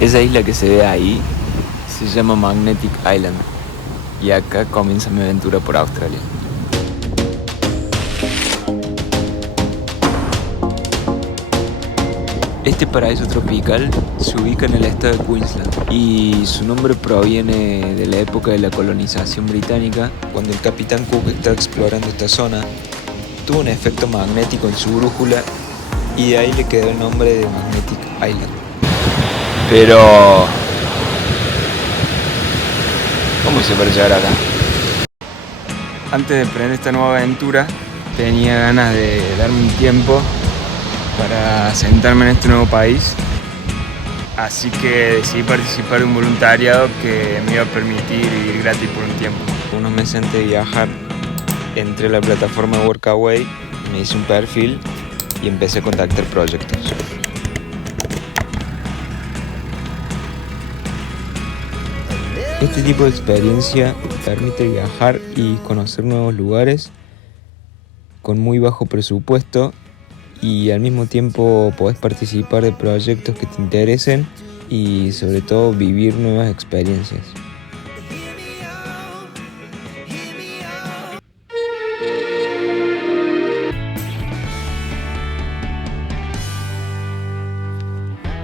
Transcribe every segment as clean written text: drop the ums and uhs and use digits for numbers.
Esa isla que se ve ahí se llama Magnetic Island y acá comienza mi aventura por Australia. Este paraíso tropical se ubica en el estado de Queensland y su nombre proviene de la época de la colonización británica, cuando el capitán Cook estaba explorando esta zona, tuvo un efecto magnético en su brújula y de ahí le quedó el nombre de Magnetic Island. Pero ¿cómo hice para llegar acá? Antes de emprender esta nueva aventura tenía ganas de darme un tiempo para sentarme en este nuevo país, así que decidí participar de un voluntariado que me iba a permitir vivir gratis por un tiempo. Unos meses antes de viajar entré a la plataforma Workaway, me hice un perfil y empecé a contactar proyectos. Este tipo de experiencia permite viajar y conocer nuevos lugares con muy bajo presupuesto y al mismo tiempo podés participar de proyectos que te interesen y sobre todo vivir nuevas experiencias.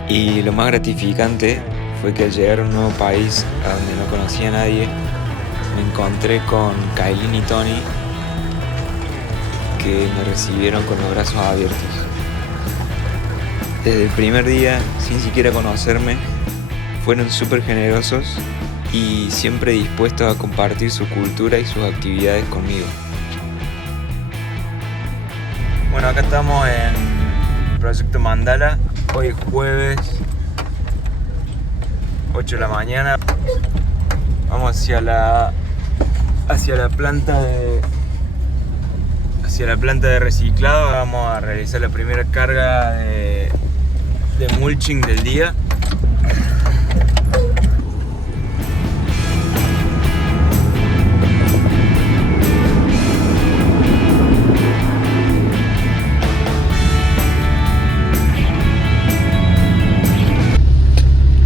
Y lo más gratificante fue que al llegar a un nuevo país a donde no conocía a nadie, me encontré con Kailin y Tony, que me recibieron con los brazos abiertos. Desde el primer día, sin siquiera conocerme, fueron súper generosos y siempre dispuestos a compartir su cultura y sus actividades conmigo. Bueno, acá estamos en Proyecto Mandala. Hoy es jueves, 8 de la mañana. Vamos hacia la planta de reciclado. Vamos a realizar la primera carga de mulching del día.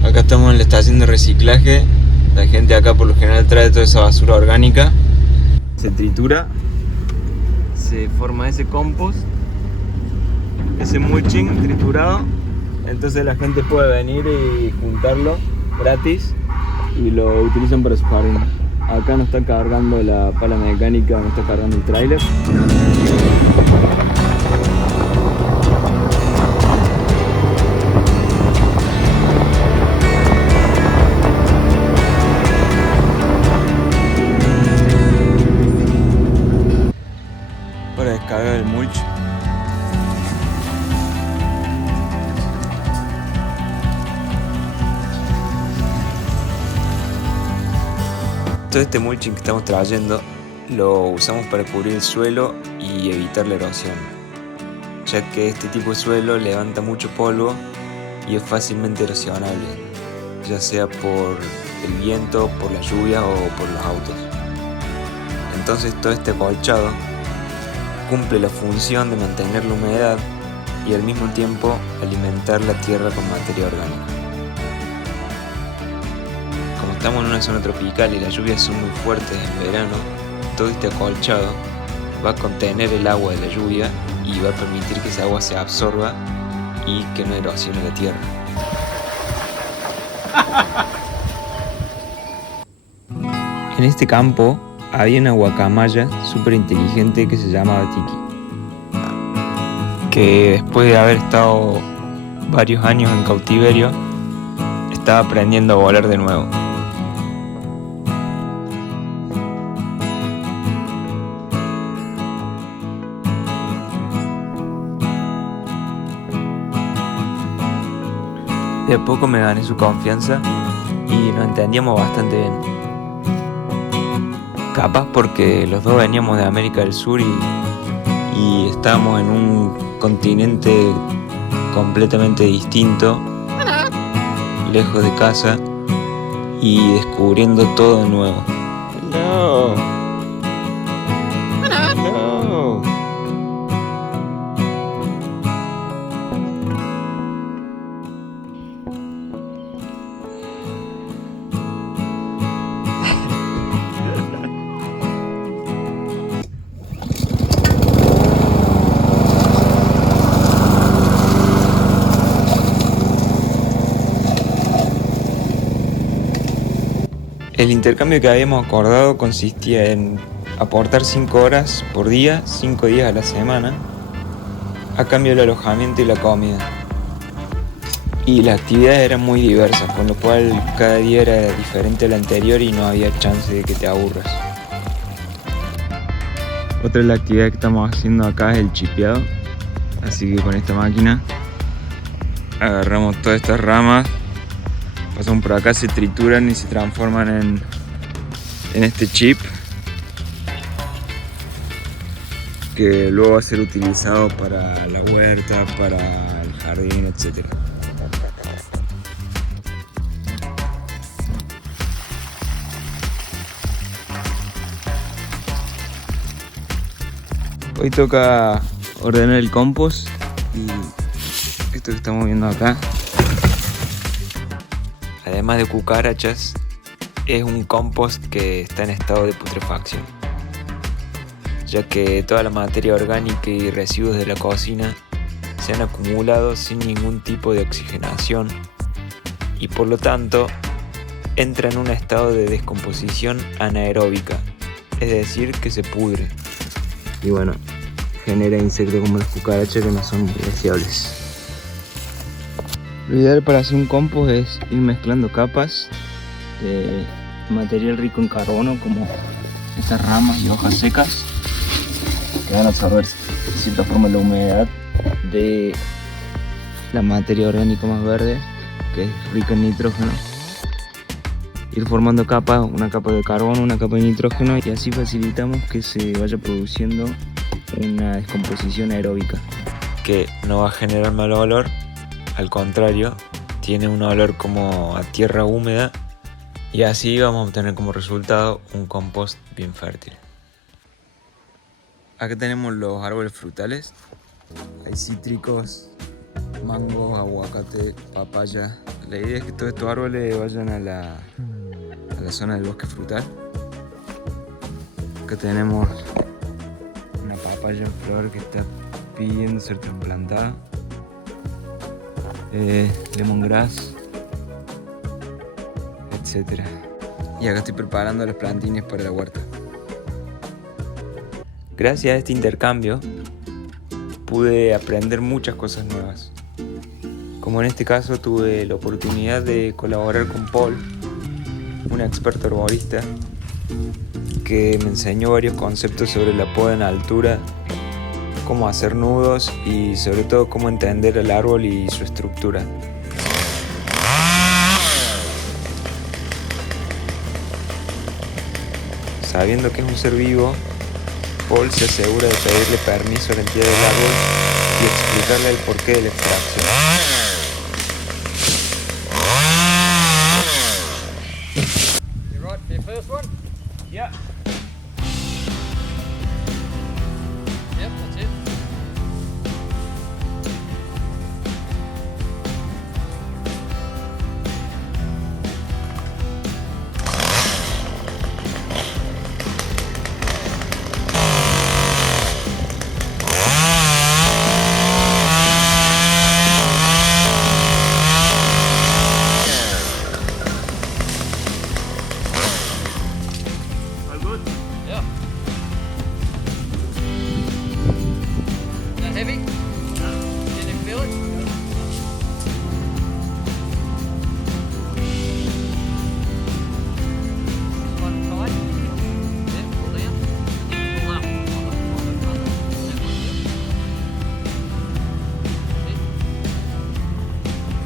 Acá estamos en la estación de reciclaje. La gente acá por lo general trae toda esa basura orgánica. Se tritura, se forma ese compost, ese mulching triturado. Entonces la gente puede venir y juntarlo gratis y lo utilizan para su jardín. Acá nos está cargando la pala mecánica, nos está cargando el tráiler. Para descargar el mulch. Todo este mulching que estamos trayendo lo usamos para cubrir el suelo y evitar la erosión, ya que este tipo de suelo levanta mucho polvo y es fácilmente erosionable, ya sea por el viento, por la lluvia o por los autos. Entonces todo este acolchado cumple la función de mantener la humedad y al mismo tiempo alimentar la tierra con materia orgánica. Como estamos en una zona tropical y las lluvias son muy fuertes en verano, todo este acolchado va a contener el agua de la lluvia y va a permitir que esa agua se absorba y que no erosione la tierra. En este campo había una guacamaya súper inteligente que se llamaba Tiki, que después de haber estado varios años en cautiverio, estaba aprendiendo a volar de nuevo. De a poco me gané su confianza y nos entendíamos bastante bien. Capaz porque los dos veníamos de América del Sur y estábamos en un continente completamente distinto, lejos de casa y descubriendo todo de nuevo. No. No. El intercambio que habíamos acordado consistía en aportar 5 horas por día, 5 días a la semana, a cambio del alojamiento y la comida. Y las actividades eran muy diversas, con lo cual cada día era diferente al anterior y no había chance de que te aburras. Otra de las actividades que estamos haciendo acá es el chipeado. Así que con esta máquina agarramos todas estas ramas, pasamos por acá, se trituran y se transforman en este chip que luego va a ser utilizado para la huerta, para el jardín, etc. Hoy toca ordenar el compost y esto que estamos viendo acá, además de cucarachas, es un compost que está en estado de putrefacción, ya que toda la materia orgánica y residuos de la cocina se han acumulado sin ningún tipo de oxigenación y por lo tanto entra en un estado de descomposición anaeróbica, es decir, que se pudre. Y bueno, genera insectos como las cucarachas que no son muy deseables. Lo ideal para hacer un compost es ir mezclando capas de material rico en carbono, como estas ramas y hojas secas, que van a absorber de cierta forma la humedad de la materia orgánica más verde, que es rica en nitrógeno. Ir formando capas, una capa de carbono, una capa de nitrógeno, y así facilitamos que se vaya produciendo una descomposición aeróbica que no va a generar mal olor, al contrario, tiene un olor como a tierra húmeda, y así vamos a obtener como resultado un compost bien fértil. Acá tenemos los árboles frutales, hay cítricos, mango, aguacate, papaya. La idea es que todos estos árboles vayan a la zona del bosque frutal. Acá tenemos una papaya en flor que está pidiendo ser trasplantada, lemongrass, etc. Y acá estoy preparando los plantines para la huerta. Gracias a este intercambio pude aprender muchas cosas nuevas. Como en este caso tuve la oportunidad de colaborar con Paul, un experto arborista, que me enseñó varios conceptos sobre la poda en altura, cómo hacer nudos y sobre todo cómo entender el árbol y su estructura. Sabiendo que es un ser vivo, Paul se asegura de pedirle permiso a la entidad del árbol y explicarle el porqué de la extracción. You right for your first one? Yeah. Yep, that's it. All good? Yeah. Is that heavy? Did you feel it? One tight. Yep, pull down. Yep, pull up.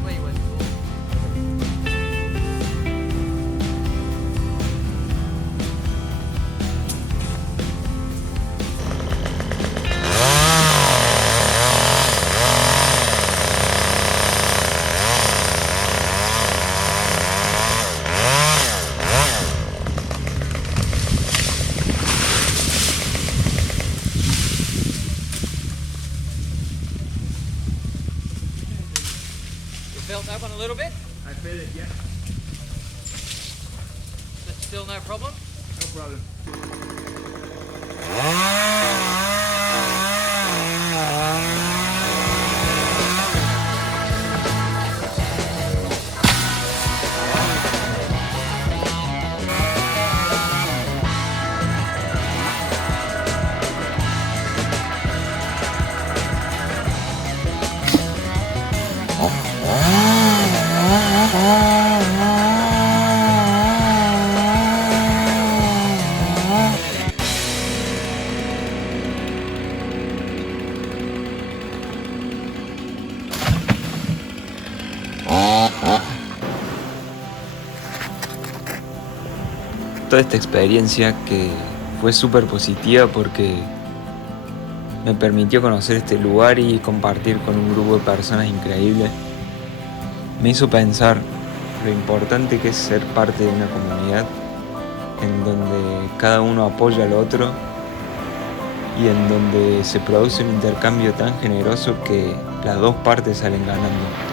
Where you went before? You felt that one a little bit? I feel it, yeah. But still no problem? No problem. Toda esta experiencia que fue súper positiva porque me permitió conocer este lugar y compartir con un grupo de personas increíbles. Me hizo pensar lo importante que es ser parte de una comunidad en donde cada uno apoya al otro y en donde se produce un intercambio tan generoso que las dos partes salen ganando.